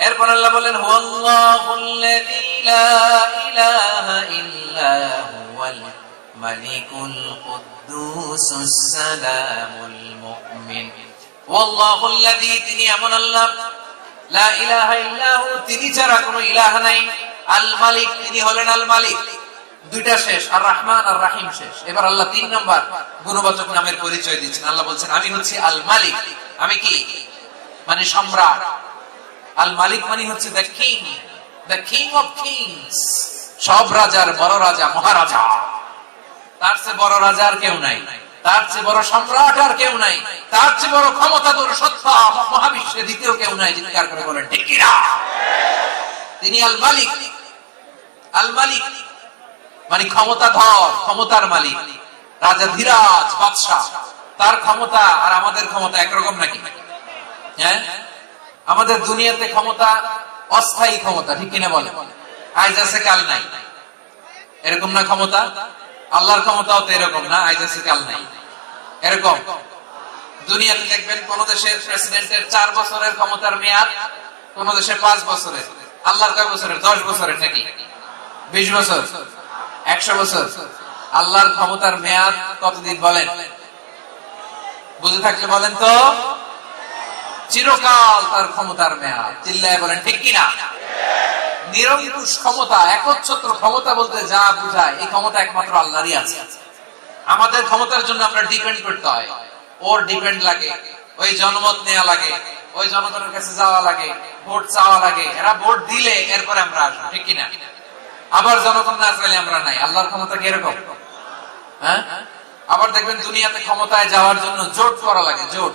এরপর আল্লাহ বলেন তিনি এমন আল্লাহ। তিনি ছাড়া কোনো ইলাহ নাই। আল মালিক, তিনি হলেন আল মালিক। দুইটা শেষ, আর রহমান আর রাহিম শেষ। এবার আল্লাহ তিন নাম্বার গুণবাচক নামের পরিচয় দিচ্ছেন। আল্লাহ বলছেন, আমি হচ্ছি আল মালিক। আমি কি? মানে সম্রাট। আল মালিক মানে হচ্ছে the king the king of kings সব রাজার বড় রাজা, মহারাজা। তার চেয়ে বড় রাজা আর কেউ নাই। তার চেয়ে বড় সম্রাট আর কেউ নাই। তার চেয়ে বড় ক্ষমতাধর সত্তা মহাবিশ্বে দ্বিতীয় কেউ নাই চিৎকার করে বলেন। ঠিক কিনা? তিনি আল মালিক। আল মালিক মানে ক্ষমতাধর, ক্ষমতার মালিক। রাজা ধীরাজ, বাদশাহ। তার ক্ষমতা আর আমাদের ক্ষমতা একরকম নাকি? হ্যাঁ? আমাদের দুনিয়াতে ক্ষমতা অস্থায়ী ক্ষমতা, ঠিক কিনা বলে আজ আছে কাল নাই। এরকম না ক্ষমতা? আল্লাহর ক্ষমতাও তো এরকম না আজ আছে কাল নাই। এরকম? দুনিয়াতে দেখবেন কোন দেশের প্রেসিডেন্টের চার বছরের ক্ষমতার মেয়াদ, কোন দেশের পাঁচ বছরের। আল্লাহর কয় বছরের? দশ বছরের নাকি? বিশ বছর? একশো বছর? আল্লাহর ক্ষমতার মেয়াদ কতদিন বলেন? বুঝে থাকলে বলেন তো? চিরকাল তার ক্ষমতার মেয়াদ। চিল্লায় বলেন, ঠিক কিনা? নিরঙ্কুশ ক্ষমতা, একচ্ছত্র ক্ষমতা বলতে যা বুঝায়, এই ক্ষমতা একমাত্র আল্লাহরই আছে। আমাদের ক্ষমতার জন্য আমরা ডিপেন্ড করতে হয়। ওর ডিপেন্ড লাগে, ওই জনমত নেওয়া লাগে, ওই জনগণের কাছে যাওয়া লাগে, ভোট চাওয়া লাগে, এরা ভোট দিলে এরপরে আমরা আসব, ঠিক কিনা? আবার জনগণ না চাইলে আমরা নাই। আল্লাহর ক্ষমতা কি এরকম? হ্যাঁ? আবার দেখবেন দুনিয়াতে ক্ষমতায় যাওয়ার জন্য জোট করা লাগে, জোট।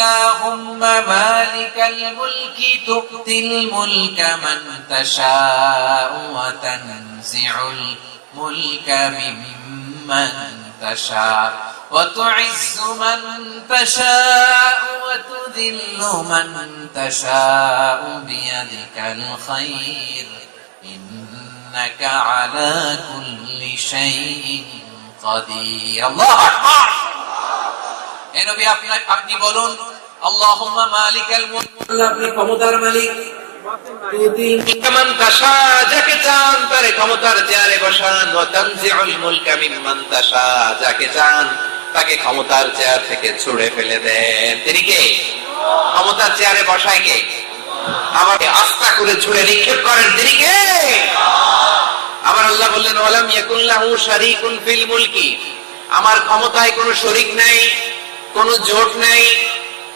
কুলিল্লাহুম্মা মালিকাল মুলকি তুতিল মুলকা মান তাশাউ ওয়া তানজিউল মুলকা মিম্মান তাশা وتعز من تشاء وتذل من تشاء بيدك الخير إنك على كل شيء قدير الله أكبر এ নবী আপনি আপনি বলুন আল্লাহুম্মা মালিকাল মুলক। আপনি ক্ষমতার মালিক। মান তাশা যাকে চান তারে ক্ষমতার চেয়ারে বসান। ওয়া তানজিউল মুলকা মিম্মান তাশা যাকে চান তাকে ক্ষমতার চেয়ার থেকে ছুড়ে ফেলে দেন। তিনি কে? ক্ষমতার চেয়ারে বসায় কে? আমাকে আস্থা করে ছুড়ে নিক্ষেপ করেন। তিনি কে? আমার আল্লাহ বললেন ওয়ালাম ইয়াকুল্লাহু শারীকুন ফিল মুলকি। আমার ক্ষমতায় কোনো শরীক নাই কোনো জোট নাই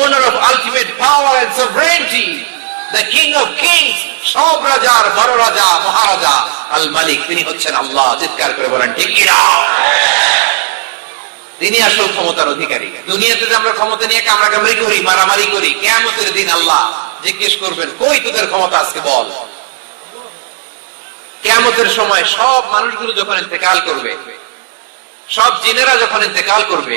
owner of ultimate power and sovereignty the king of kings সব রাজার বড় রাজা, মহারাজা আল মালিক তিনি হচ্ছেন আল্লাহ, চিৎকার করে বলেন, ঠিক তিনি আসল ক্ষমতার অধিকারী। দুনিয়াতে যে আমরা ক্ষমতা নিয়ে কামড়াকামড়ি করি, মারামারি করি, কেয়ামতের দিন আল্লাহ জিজ্ঞেস করবেন, কই তোদের ক্ষমতা আজকে বল? কেয়ামতের সময় সব মানুষগুলো যখন ইন্তেকাল করবে, সব জিনেরা যখন ইন্তেকাল করবে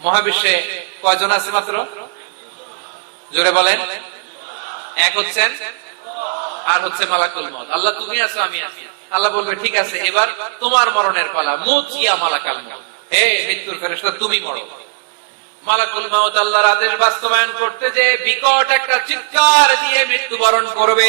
মহাবিশ্বে কয়জন আছে মাত্র? জোরে বলেন। এক হচ্ছেন, আর হচ্ছে মালাকুল মত আল্লাহ, তুমি আছো, আমি আছি। আল্লাহ বলবে, ঠিক আছে, এবার তোমার মরণের পালা, মুত মালাকাল হে মৃত্যুর ফেরেশতা, তুমি মরো। মালাকুল মাউত আদেশ বাস্তবায়ন করতে যে বিকট একটা চিৎকার দিয়ে মৃত্যুবরণ করবে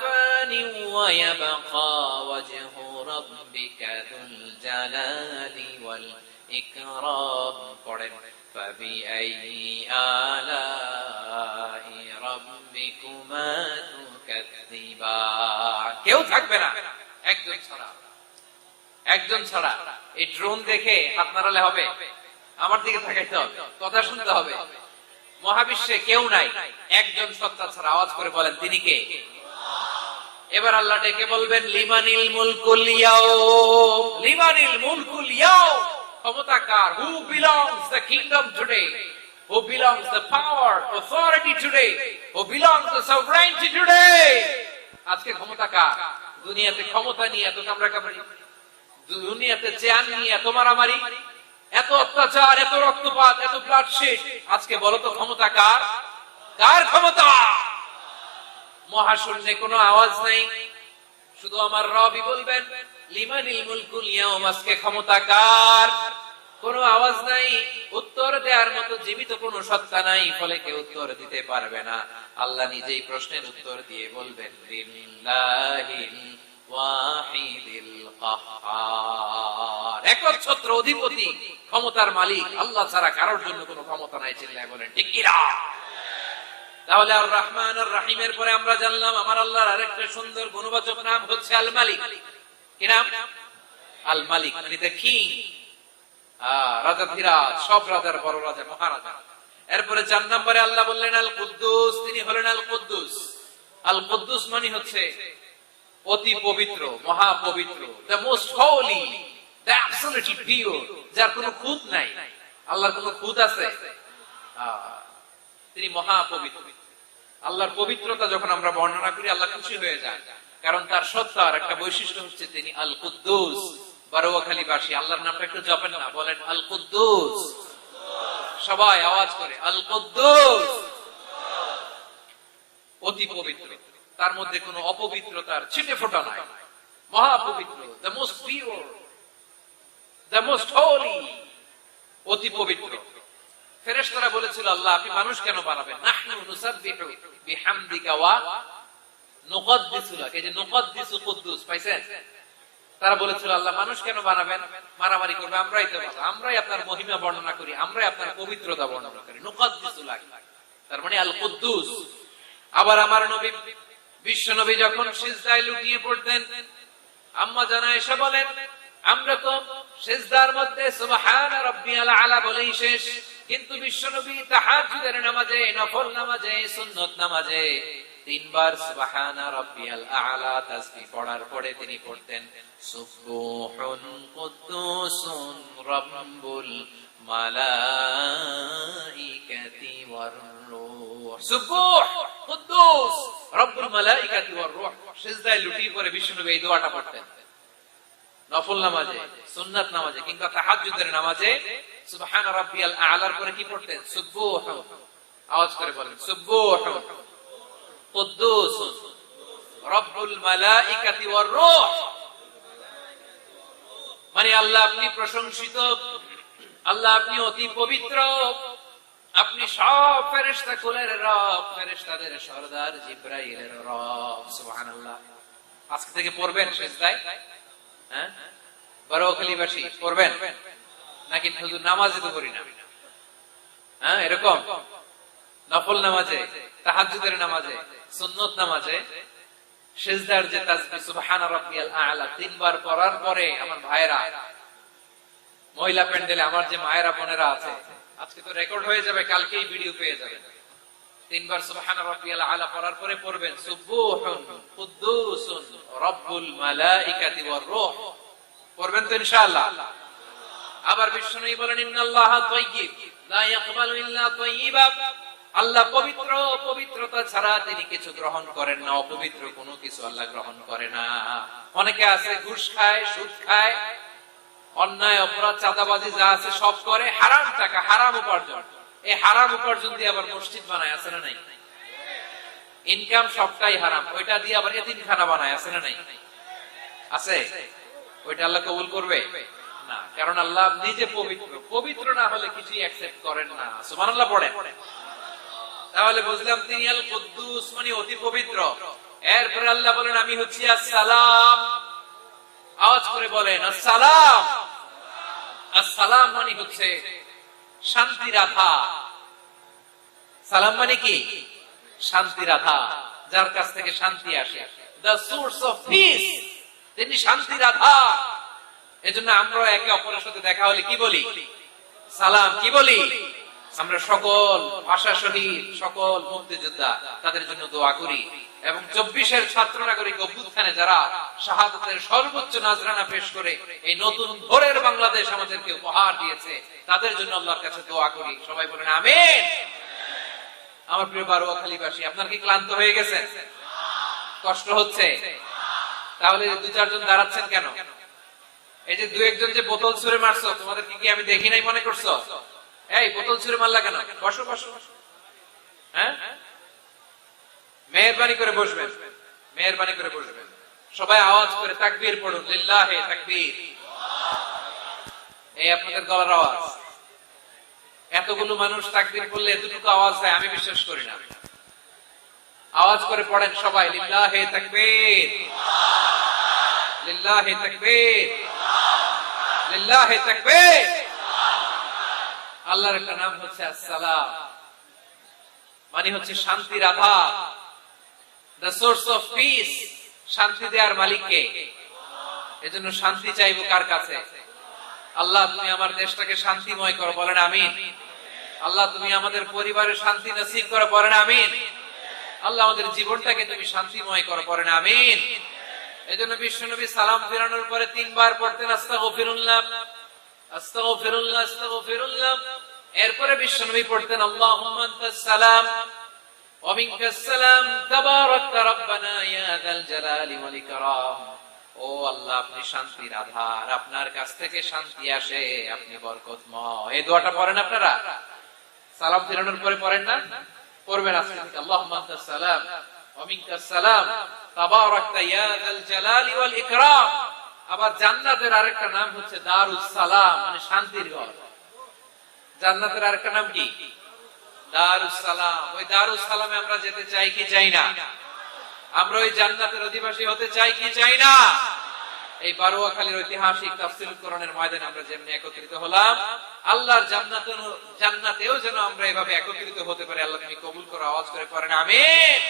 ফানি ওয়া ইয়াবকা ওয়াজহু রাব্বিকা যুল জালালি ওয়াল ইকরাম পড়েন আলাই রাব্বিকুমা কেউ থাকবে না, একজন ছাড়া একজন ছাড়া। এই ড্রোন দেখে হাত নাড়ালে হবে, আমার দিকে তাকাইতে হবে, কথা শুনতে হবে। মহাবিশ্বে কেউ নাই। একজন সত্তা ছাড়া আওয়াজ করে বলেন, তিনি কে? এবার আল্লাহ ডেকে বলবেন, লিমানিল মুলকুল ইয়াউম লিমানিল মুলকুল ইয়াউম ক্ষমতা কার? Who belongs the kingdom today who belongs the power, authority today? Who belongs the sovereignty today? আজকে ক্ষমতা কার? দুনিয়াতে ক্ষমতা নিয়ে এত কামড়া কামড়ি দুনিয়াতে চেয়ার নিয়ে এত মারামারি। এত অত্যাচার, এত রক্তপাত, এত ব্লাডশেড আজকে বলো তো ক্ষমতা কার? কার ক্ষমতা? মহাশূন্যে কোনো আওয়াজ নাই। শুধু আমার রবি বলবেন, লিমানিল আল্লাহ নিজেই প্রশ্নের উত্তর দিয়ে বলবেন একচ্ছত্র অধিপতি, ক্ষমতার মালিক। আল্লাহ ছাড়া কারোর জন্য কোনো ক্ষমতা নাই, চিল্লায় বলেন, ঠিক তাহলে আর রহমান আর রাহিমের পরে আমরা জানলাম, আমার আল্লাহর আরেকটা সুন্দর গুণবাচক নাম হচ্ছে আল মালিক। কি নাম? আল মালিক মানে দ্য রাজা ধীরাজ, সব রাজার বড় রাজা, মহারাজা। এরপরে চার নম্বরে আল্লাহ বললেন, আল কুদ্দুস, তিনি হলেন আল কুদ্দুস। আল কুদ্দুস মানে হচ্ছে অতি পবিত্র মহা পবিত্র the most holy the absolutely pure যার কোনো খুঁত নাই। আল্লাহর কোনো খুঁত আছে? তিনি মহা পবিত্র আল্লাহর পবিত্রতা যখন আমরা বর্ণনা করি, আল্লাহ খুশি হয়ে যায় কারণ তার সত্তার একটা বৈশিষ্ট্য হচ্ছে তিনি আল কুদ্দুস বারোয়াখালী বাসী আল্লাহর নামটা একটু জপেন না, বলেন আল কুদ্দুস সবাই আওয়াজ করে আল কুদ্দুস অতি পবিত্র। তার মধ্যে কোনো অপবিত্রতার ছিটে ফোটা নাই। মহাপবিত্র the most pure the most holy অতি পবিত্র। ফেরেশতারা বলেছিল, আল্লাহ, আপনি মানুষ কেন বানাবেন? নাহনু নুসাব্বিহু বিহামদিকা ওয়া নুকদ্দিসু লাক। এই যে নুকদ্দিসু কুদ্দুস, পাইছেন? তারা বলেছিল, আল্লাহ, মানুষ কেন বানাবেন? মারামারি করবে, আমরাই তো ভালো আমরাই আপনার মহিমা বর্ণনা করি, আমরাই আপনার পবিত্রতা বর্ণনা করি। নুকদ্দিসু লাক। তার মানে আল কুদ্দুস আবার আমার নবী বিশ্ব নবী যখন সিজদায় লুটিয়ে পড়তেন, আম্মা জানা এসে বলেন, আমরা তো সিজদার মধ্যে সুবহান রাব্বিয়াল আলা বলেই শেষ। কিন্তু বিশ্বনবী তাহাজ্জুদের নামাজে, নফল নামাজে, সুন্নত নামাজে তিনবার সুবহান রাব্বিয়াল আলা তাসবিহ পড়ার পরে তিনি পড়তেন, সুবহুন কুদ্দুসুন রাব্বুল মালাইকাতি ওয়ার রূহ সুবহ, কুদ্দুস, রব্বুল মালাইকাতি ওয়ার রূহ। সিজদায় লুটিয়ে পড়ে এই দোয়াটা পড়তেন। নফল নামাজে, সুন্নাত নামাজে কিংবা তাহাজ্জুদের নামাজে সুবহান রাব্বিয়াল আলার পরে কি পড়তেন? আওয়াজ করে বলেন কুদ্দুস, রব্বুল মালাইকাতি ওয়ার রূহ। মানে আল্লাহ আপনি প্রশংসিত আল্লাহ, আপনি অতি পবিত্র। আপনি সব ফেরেশতা কুলের রব, ফেরেশতাদের সরদার জিব্রাইলের রব, সুবহানাল্লাহ। আজকে থেকে পড়বেন সিজদায় হ্যাঁ? বারোখালীবাসী পড়বেন? নাকি শুধু নামাজে তো করি না? হ্যাঁ এরকম? নফল নামাজে, তাহাজ্জুদের নামাজে, সুন্নত নামাজে সিজদার যে তাসবিহ সুবহান রাব্বিয়াল আ'লা, তিনবার পড়ার পরে আমার ভাইরা মহিলা প্যান্ডেলে আমার যে মায়েরা, বোনেরা আছে, আজকে তো রেকর্ড হয়ে যাবে, কালকেই ভিডিও পেয়ে যাবেন তিনবার সুবহান রাব্বিয়াল আ'লা পড়ার পরে পড়বেন, সুবহুন কুদ্দুসুন রব্বুল মালাইকাতি ওয়ার রূহ। পড়বেন তো ইনশাআল্লাহ। আবার বিষ্ণু বলেন, ইন্নাল্লাহা তাইয়্যিব, লা ইয়াকবালু ইল্লা তাইয়্যিবা। আল্লাহ পবিত্র, পবিত্রতা ছাড়া তিনি কিছু গ্রহণ করেন না, অপবিত্র কোনো কিছু আল্লাহ গ্রহণ করে না। অনেকে আছে, ঘুষ খায়, সুদ খায় অন্যায়, অপরাধ, চাঁদাবাজি যা আছে সব করে হারাম টাকা, হারাম উপার্জন। এই হারাম উপার্জন দিয়ে আবার মসজিদ বানায়, আছে না নাই? ইনকাম সবটাই হারাম, ওইটা দিয়ে আবার এতিমখানা বানায়, আছে না নাই? আছে? ওইটা আল্লাহ কবুল করবে? না, কারণ আল্লাহ নিজে পবিত্র। পবিত্র না হলে কিছুই অ্যাকসেপ্ট করেন না। সুবহানাল্লাহ পড়ে তাহলে বুঝলাম তিনি আল কুদ্দুস মানে অতি পবিত্র। এরপরে আল্লাহ বলেন, আমি হচ্ছি আসসালাম। আওয়াজ করে বলেন, আসসালাম। আসসালাম মানে হচ্ছে শান্তির আধার সালাম মানে কি? শান্তির আধার যার কাছ থেকে শান্তি আসে। দ্য সোর্স অফ পিস তিনি শান্তির আধার এজন্য আমরা একে অপরের সাথে দেখা হলে কি বলি? সালাম কি বলি? আমরা সকল ভাষা শহীদ, সকল মুক্তিযোদ্ধা, তাদের জন্য দোয়া করি। এবং চব্বিশের ছাত্র নাগরিক অভ্যুত্থানে যারা শাহাদতের সর্বোচ্চ নাজরানা পেশ করে এই নতুন ভোরের বাংলাদেশ আমাদেরকে উপহার দিয়েছে। তাদের জন্য আল্লাহর কাছে দোয়া করি। সবাই বলেন, আমিন। আমার প্রিয় বারোয়াখালীবাসী আপনার কি ক্লান্ত হয়ে গেছে কষ্ট হচ্ছে? তাহলে দু চারজন দাঁড়াচ্ছেন কেন? এই যে দু একজন যে বোতল ছুঁড়ে মারছো, তোমাদের কি কি আমি দেখি নাই মনে করছ? এই, বোতল ছুঁড়ে মারলা কেন? বসো বসো। হ্যাঁ? মেহরবানি করে বসবেন। মেহরবানি করে বসবেন। সবাই আওয়াজ করে তাকবীর পড়ুন, লিল্লাহে তাকবীর। এই আপনাদের গলার আওয়াজ। এতগুলো মানুষ তাকবীর করলে এতটুকু আওয়াজ দেয়, আমি বিশ্বাস করি না। আওয়াজ করে পড়েন সবাই, লিল্লাহে তাকবীর। লিল্লাহে তাকবীর। লিল্লাহে তাকবীর। আল্লাহর একটা নাম হচ্ছে আসসালাম। মানে হচ্ছে শান্তির আধার দ্য সোর্স অফ পিস শান্তি দেওয়ার মালিককে? এজন্য শান্তি চাইব কার কাছে? আল্লাহ, তুমি আমার দেশটাকে শান্তিময় করো, বলেন আমিন। আল্লাহ, তুমি আমাদের পরিবারের শান্তি নসিব করো, বলেন আমিন। আল্লাহ, আমাদের জীবনটাকে তুমি শান্তিময় করো, বলেন আমিন। এজন্য বিশ্বনবী সালাম ফেরানোর পরে তিনবার পড়তেন, আস্তাগফিরুল্লাহ আস্তাগফিরুল্লাহ আস্তাগফিরুল্লাহ। এরপরে বিশ্বনবী পড়তেন, আল্লাহুম্মা আনতাস সালাম। সালাম তাবারাকতা রব্বানা, ইয়া যাল জালালি ওয়াল ইকরাম। ও আল্লাহ, আপনি শান্তির আধার, আপনার কাছ থেকে শান্তি আসে, আপনি বরকতময়। এই দোয়াটা পড়েন আপনারা? সালাম ফেরানোর পরে পড়েন না? পড়বেন আজকে থেকে। সালাম সালাম তাবারাকতা, ইয়া জালালি ওয়াল ইকরাম। আবার জান্নাতের আরেকটা নাম হচ্ছে দারুস সালাম মানে শান্তির ঘর। জান্নাতের আরেকটা নাম কি? দারুস সালাম ওই দারুস আমরা যেতে চাই কি চাই না? আমরা ওই জান্নাতের অধিবাসী হতে চাই কি চাই না? এই বারোয়াখালীর ঐতিহাসিক তাফসিল কোরআনের ময়দানে আমরা যেমনি একত্রিত হলাম, আল্লাহর জান্নাত জান্নাতেও যেন আমরা এভাবে একত্রিত হতে পারি, আল্লাহ তুমি কবুল করে, আওয়াজ করে করেন আমিন।